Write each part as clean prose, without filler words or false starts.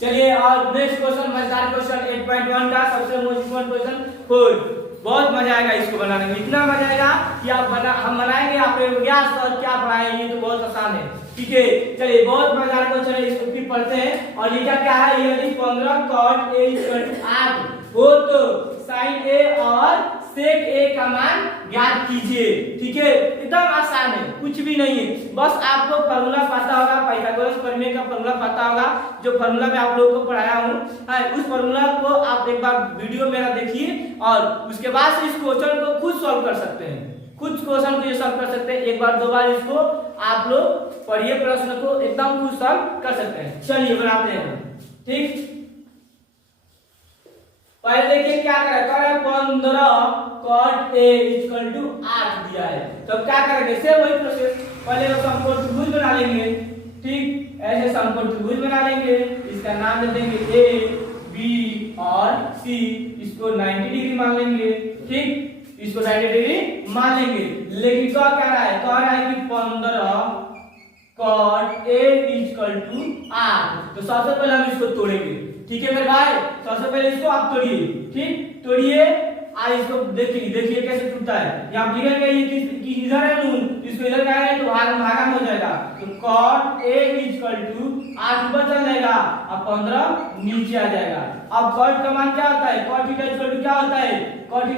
चलिए और next question मजेदार क्वेश्चन 8.1 का सबसे मोस्ट इम्पोर्टेंट क्वेश्चन 4। बहुत मजा आएगा इसको बनाने में, इतना मजा आएगा कि हम बनाएंगे आप व्यास और क्या पढ़ाएंगे, ये तो बहुत आसान है। ठीक है चलिए बहुत मजेदार क्वेश्चन है, इसको फिर पढ़ते हैं। और ये क्या है, यदि 15 cot a = 8 हो तो sin a और sec a का मान ज्ञात कीजिए। ठीक है एकदम आसान है, कुछ भी नहीं है, बस आपको फार्मूला पता होगा, पाइथागोरस प्रमेय का फार्मूला पता होगा, जो फार्मूला मैं आप लोगों को पढ़ाया हूं। उस फार्मूला को आप एक बार वीडियो मेरा देखिए और उसके बाद इस क्वेश्चन को खुद सॉल्व कर सकते हैं, कुछ क्वेश्चन को ये सॉल्व कर सकते हैं। एक बार दो बार इसको आप लोग पढ़िए, प्रश्न को एकदम खुद सॉल्व कर सकते हैं। चलिए बनाते हैं। ठीक पहले देखिए क्या करें, 15 cot a = 8 दिया है, तो क्या करेंगे, सेम वही प्रोसेस, पहले समकोण त्रिभुज बना लेंगे। ठीक ऐसे समकोण त्रिभुज बना लेंगे, इसका नाम दे देंगे a b और c, इसको 90 डिग्री मान लेंगे। ठीक इसको 90 डिग्री मान लेंगे, लेकिन क्या कह रहा है, कि 15 cot a = 8, तो सबसे पहले हम इसको तोड़ेंगे। ठीक है मेरे भाई, सबसे पहले इसको आप तोड़िए। ठीक तोड़िए, आज इसको देखिए कैसे टूटता है। यहाँ लिखेंगे ये कि इधर है नून, इसको इधर का है तो भागा में हो जाएगा, तो cot a = 8 ऊपर चल जाएगा और 15 नीचे आ जाएगा। अब cot का मान क्या होता है, cot θ क्या होता है, cot θ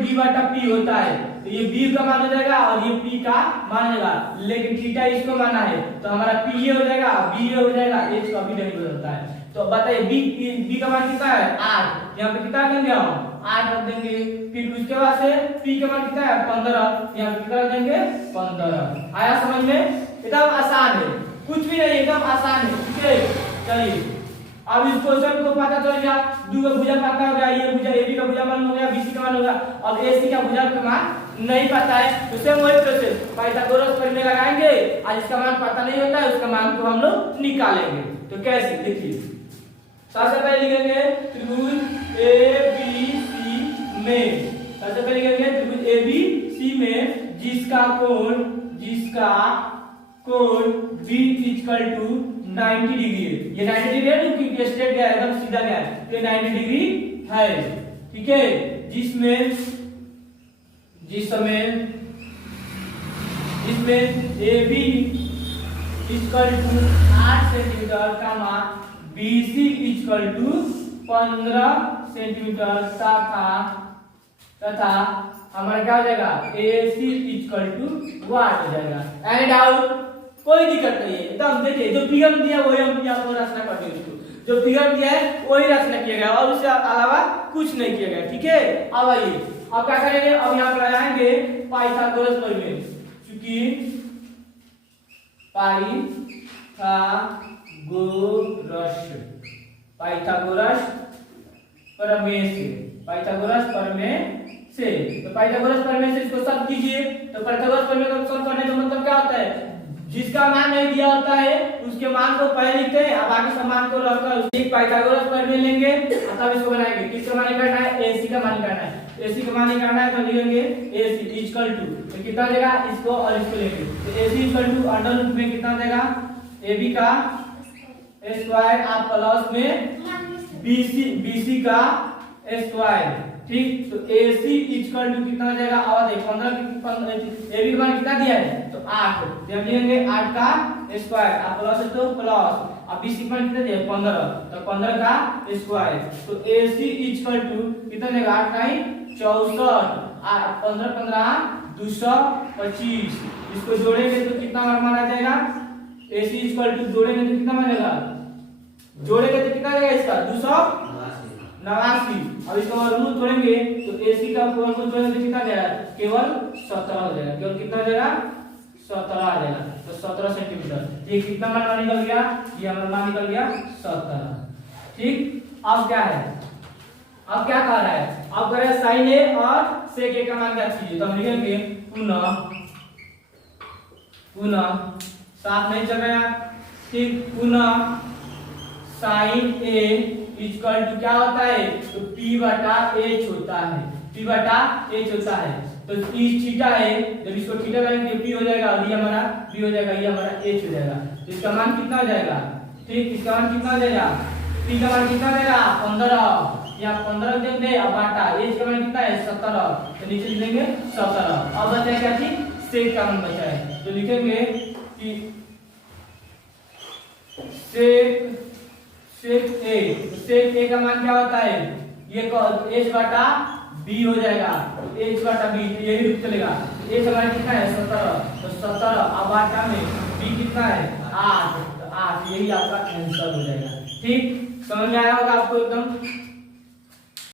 b/p होता है, तो ये b का मान हो जाएगा और ये p का मान हो जाएगा, लेकिन थीटा इसको माना है तो हमारा p ये हो जाएगा, b ये हो जाएगा, h का भी नहीं बदलता है। तो बताइए b का मान कितना है 8, यहाँ पे कितना देंगे हम 8 रख देंगे, फिर उसके बाद से p का मान कितना है 15, यहाँ पे कितना देंगे 15। आया समझ में, एकदम आसान है, कुछ भी नहीं, एकदम आसान है। ठीक है चलिए अब इस क्वेश्चन को पता चल गया, दो का भुजा पता हो गया, ये भुजा ab का भुजा मान हो गया, bc का मान हो गया, अब ac का भुजा का मान नहीं पता है, तो सेम वही प्रोसेस पाइथागोरस प्रमेय लगाएंगे, और इसका मान पता नहीं होता है उसका मान को हम लोग निकालेंगे। तो कैसे देखिए, सबसे पहले लिखेंगे त्रिभुज ABC में, सबसे पहले लिखेंगे त्रिभुज ABC में जिसका कोण B = 90 डिग्री है। ये 90 डिग्री है क्योंकि स्ट्रेट गया है, एकदम सीधा गया है, तो ये 90 डिग्री है। ठीक है जिसमें AB = 8 सेंटीमीटर का मान BC = 15 सेंटीमीटर तथा हमारा क्या हो जाएगा AC = वाट हो जाएगा। एनी डाउट, कोई दिक्कत नहीं है, एकदम देखिए जो फिगर दिया वही हम आपको रचना कर देंगे, जो फिगर दिया है वही रचना किया गया और उससे अलावा कुछ नहीं किया गया। ठीक है अब आइए, अब क्या करेंगे, अब यहाँ पर लगाएंगे पाइथागोरस प्रमेय, क्योंकि पाइथागोरस प्रमेय से तो पाइथागोरस प्रमेय से इसको सब कीजिए। तो पाइथागोरस प्रमेय को सॉल्व करने का मतलब क्या होता है, जिसका मान नहीं दिया होता है उसके मान को पहले लिखते हैं, अब बाकी सब मान को रखकर एक पाइथागोरस प्रमेय लेंगे और तब इसको बनाएंगे। किसका मान निकालना है, AC का मान निकालना है, AC का मान निकालना है तो लिखेंगे AC = तो कितना देगा, इसको और इसको लेंगे, तो AC = अंडर रूट में कितना देगा AB का स्क्वायर आप प्लस में BC का स्क्वायर। ठीक तो AC = कितना जाएगा, और 15 AB का मान कितना दिया है तो 8, जब लेंगे 8 का स्क्वायर आप प्लस तो प्लस, अब BC का मान कितना दिया है 15, तो 15 का स्क्वायर, तो AC = कितना देगा 8 का 64, 15 15 225, इसको जोड़ेंगे तो कितना मान आ जाएगा, AC = जोड़ेंगे तो कितना मान आएगा, जोड़ेंगे तो कितना देगा इसका 289। अब इसका रूट जोड़ेंगे तो AC का रूट जोड़ेंगे तो कितना जाएगा, केवल 17 हो जाएगा, केवल कितना जाएगा 17 आ जाएगा, तो 17 सेंटीमीटर। ये कितना मान निकल गया, ये हमारा मान निकल गया 17। ठीक अब क्या है, अब क्या कह रहा है, अब कह रहा है sin A और sec A का मान क्या कीजिए, तो हम लिखेंगे पुनः साथ नहीं चल रहा है। ठीक पुनः sin A = क्या होता है, तो P/H होता है, P/H होता है, तो ई थीटा है, जब इसको थीटा लगाएंगे P हो जाएगा और ये हमारा B हो जाएगा, ये हमारा H हो जाएगा, तो इसका मान कितना हो जाएगा, ठीक इसका मान कितना हो जाएगा टी का मान कितना देगा 15, यहाँ 15 दे दे अब बाटा एच का मान कितना है 17, तो नीचे लिखेंगे 17। अब बचा क्या चीज सेक का मान बचा है, तो लिखेंगे कि सेक ए का मान क्या होता है, ये एच बटा बी हो जाएगा, तो एच बटा बी यही रूप चलेगा। एच हमारा कितना है 17, तो 17 अब बाटा में बी कितना है 8, तो 8 यही आपका आंसर हो जाएगा। ठीक, समझ में आया होगा आपको एकदम।